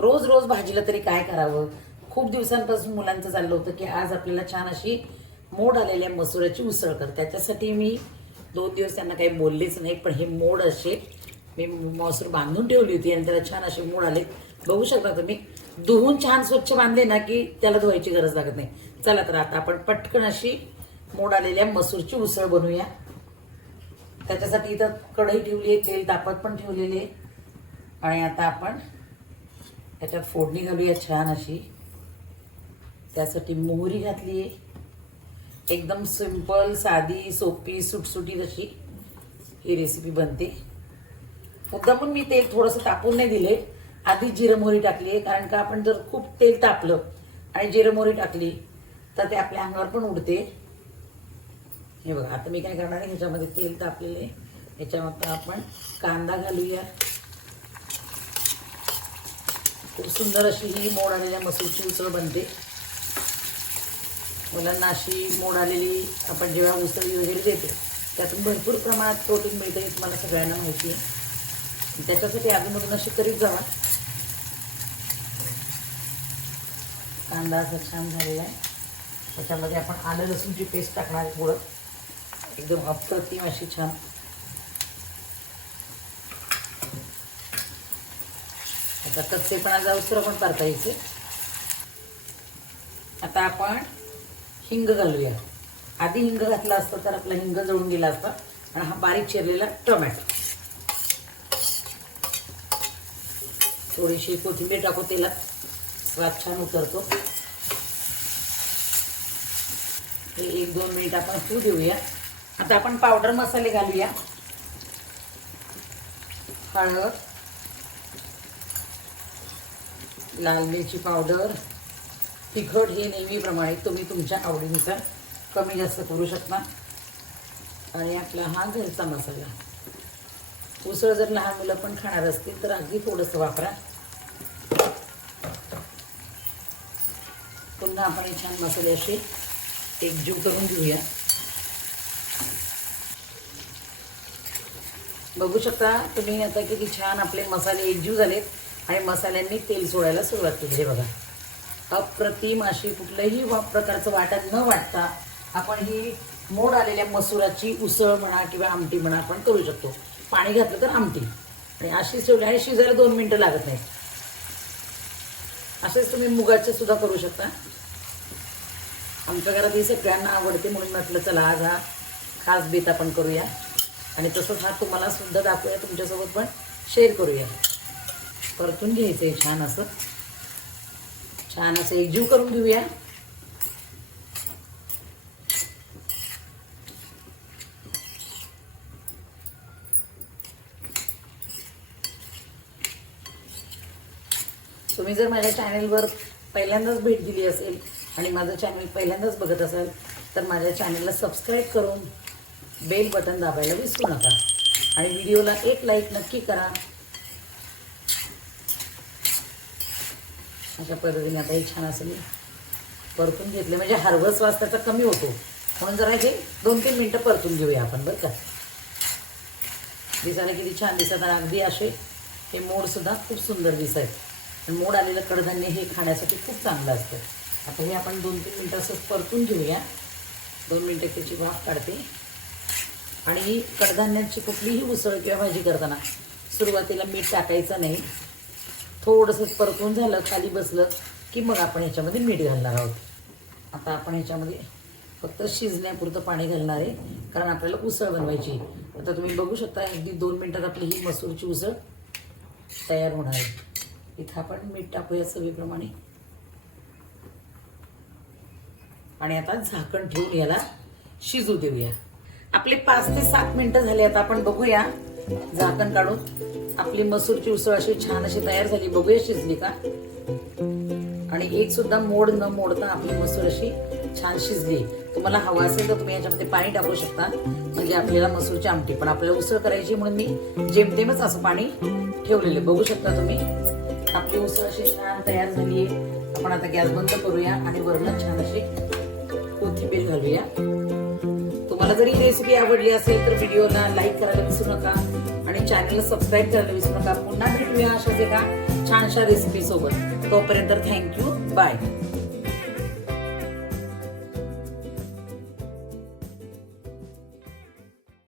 रोज रोज भाजीला तरी काय करावं? खूप दिवसांपासून मुलांचं चाललं होतं की आज आपल्याला छान अशी मोड आलेल्या मसुराची उसळ कर. त्याच्यासाठी मी दोन दिवस त्यांना काही बोललेच नाही पण हे मोड असे मी मसूर बांधून ठेवली होती आणि त्याला छान असे मोड आले बघू शकता तुम्ही धुवून छान स्वच्छ बांधले ना की त्याला धुवायची गरज लागत नाही. चला तर आता आपण पटकन अशी मोड आलेल्या मसूरची उसळ बनवूया. त्याच्यासाठी इथं कढई ठेवली आहे तेल तापत पण ठेवलेले आहे. आणि आता आपण ह्याच्यात फोडणी घालूया छान अशी. त्यासाठी मोहरी घातली आहे. एकदम सिंपल साधी सोपी सुटसुटीत अशी ही रेसिपी बनते. मुद्दामून मी तेल थोडंसं तापून नाही दिले आधी जिरं मोहरी टाकली आहे कारण का आपण जर खूप तेल तापलं आणि जिरं मोहरी टाकली तर ते आपल्या अंगावर पण उडते. हे बघा आता मी काय करणार आहे ह्याच्यामध्ये तेल तापलेले ह्याच्यामध्ये आपण कांदा घालूया. खूप सुंदर अशी ही मोड आलेल्या मसूरची उसळ बनते. मुलांना अशी मोड आलेली आपण जेव्हा उसळ वगैरे देते त्यातून भरपूर प्रमाणात प्रोटीन मिळते हे तुम्हाला सगळ्यांना माहिती आहे. त्याच्यासाठी अजूनमधून अशी करीत जावा. कांदा असा छान झालेला आहे. त्याच्यामध्ये आपण आलं लसूणची पेस्ट टाकणार आहे थोडं. एकदम अप्रतिम अशी छान. आता कच्चेपणा जाऊस पण आपण परता यायचे आता आपण हिंग घालूया. आधी हिंग घातला असता तर आपला हिंग जळून गेला असता. आणि हा बारीक चिरलेला टोमॅटो. थोडीशी कोथिंबीर टाकू तेलात. स्वाद छान उतरतो. हे एक दोन मिनिट आपण तू देऊया आता आपण पावडर मसाले घालूया. हळद. लाल मिरची पावडर तिखट हे नेहमीप्रमाणे तुम्ही तुमच्या आवडीनुसार कमी जास्त करू शकता. आणि आपला हा घरचा मसाला. उसळ जर लहान मुलं पण खाणार असतील तर अगदी थोडंसं वापरा. पुन्हा आपण हे छान मसाले असे एकजीव करून घेऊया. बघू शकता तुम्ही आता किती छान आपले मसाले एकजीव झालेत. आणि मसाल्यांनी तेल सोडायला सुरुवात केली. आहे बघा. अप्रतिम अशी कुठलंही वा- प्रकारचं वाटत न वाटता आपण ही मोड आलेल्या मसुराची उसळ म्हणा किंवा आमटी म्हणा आपण करू शकतो. पाणी घातलं तर आमटी. आणि अशी सोडली आणि शिजायला दोन मिनटं लागत नाही असेच तुम्ही मुगाचे सुद्धा करू शकता. आमच्या घरात ही सगळ्यांना आवडते म्हणून म्हटलं चला आज हा खास बेत आपण करूया. आणि तसंच हा तुम्हाला सुद्धा दाखवूया तुमच्यासोबत पण शेअर करूया. परतून घ्यायचं आहे छान असं. छान असं एकजीव करून घेऊया. तुम्ही जर माझ्या चॅनेलवर पहिल्यांदाच भेट दिली असेल आणि माझं चॅनल पहिल्यांदाच बघत असाल तर माझ्या चॅनलला सबस्क्राईब करून बेल बटन दाबायला विसरू नका. आणि व्हिडिओला एक लाईक नक्की करा. अशा पद्धतीने आता हे छान असं मी परतून घेतलं. म्हणजे हरवस वास त्याचा कमी होतो. म्हणून जरा हे दोन तीन मिनटं परतून घेऊया आपण बरं का? दिसायला किती छान दिसत आणि अगदी असे हे मोडसुद्धा खूप सुंदर दिसत मोड आलेलं कडधान्य हे खाण्यासाठी खूप चांगलं असतं. आता हे आपण दोन तीन मिनटं असं परतून घेऊया. दोन मिनटं त्याची वाफ काढते. आणि कडधान्यांची कडधान्याची कुठलीही उसळ किंवा भाजी करताना सुरुवातीला मीठ टाकायचं नाही. थोडंसं परतून झालं खाली बसलं की मग आपण ह्याच्यामध्ये मीठ घालणार आहोत. आता आपण ह्याच्यामध्ये फक्त शिजण्यापुरतं पाणी घालणार आहे कारण आपल्याला उसळ बनवायची आहे. आता तुम्ही बघू शकता अगदी दोन मिनटात आपली ही मसूरची उसळ तयार होणार आहे. इथं आपण मीठ टाकूया चवीप्रमाणे. आणि आता झाकण ठेवून याला शिजू देऊया. आपले पाच ते सात मिनटं झाले आता आपण बघूया झाकण काढून. आपली मसूरची उसळ अशी छान अशी तयार झाली. बघूया शिजली का? आणि एक सुद्धा मोड न मोडता आपली मसूर अशी छान शिजली. तुम्हाला हवा असेल तर तुम्ही याच्यामध्ये पाणी टाकू शकता. म्हणजे आपल्याला मसूरची आमटी. पण आपल्याला उसळ करायची म्हणून मी जेमतेमच असं पाणी ठेवलेलं. बघू शकता तुम्ही. आपली उसळ अशी छान तयार झाली आहे. आपण आता गॅस बंद करूया आणि वरण छान अशी कोथिंबीर घालूया. तुम्हाला जरी रेसिपी आवडली असेल तर व्हिडिओला लाईक करायला विसरू नका आणि चॅनलला सबस्क्राईब करायला विसरू नका. पुन्हा भेटूया अशाच एका छानशा रेसिपी सोबत. तोपर्यंत थँक्यू बाय